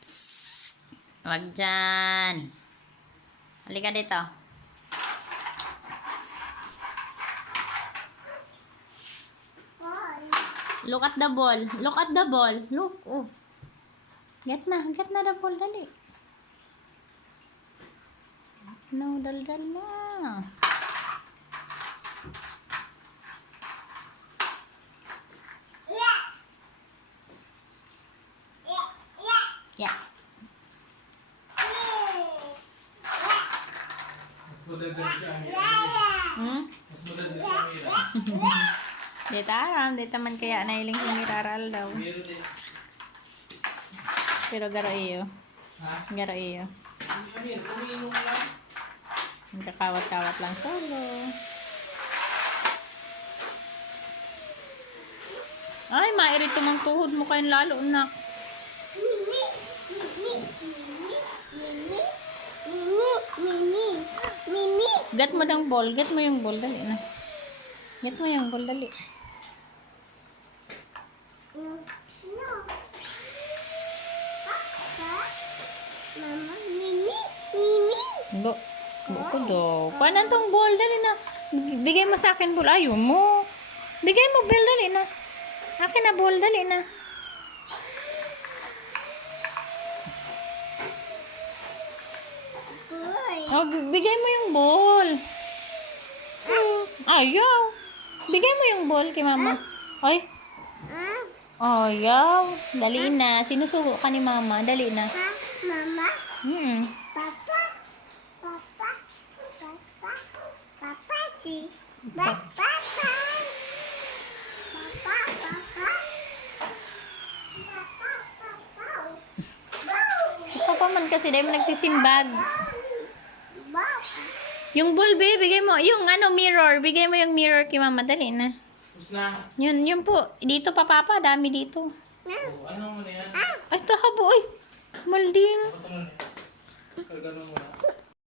Psst! Wag dyan. Halika dito. Look at the ball. Look at the ball. Look. Oh. Get na the ball. Dali. No, dal-dal na. Yeah. Dita aram, dita man kaya na iling kumiraral daw. Pero garo iyo. Garo iyo. Magkakawat-kawat lang solo. Ay, mairito mang tuhod mo kayong lalo na. Get mo ng ball. Get mo yung ball. Dali na. Get mo yung ball. Dali. Bo. Buko daw. Paano tong ball? Dali na. Bigay mo sa akin ball. Ayaw mo. Bigay mo ball. Dali na. Akin na ball. Dali na. Oh, bigay mo yung ball. Ayaw. Bigay mo yung ball kay mama. Ay. Ayaw. Dali na. Sinusuko ka ni mama. Dali na. Mama? Papa? Papa si? Papa? Papa man kasi dahil mo nagsisimbag. Yung ball, bigay mo. Yung mirror. Bigay mo yung mirror kay mama. Dali na. Yun po. Dito pa, papa. Dami dito. Ano mo na yan? Ay, tahabo. Ay, malding. Karga mo muna.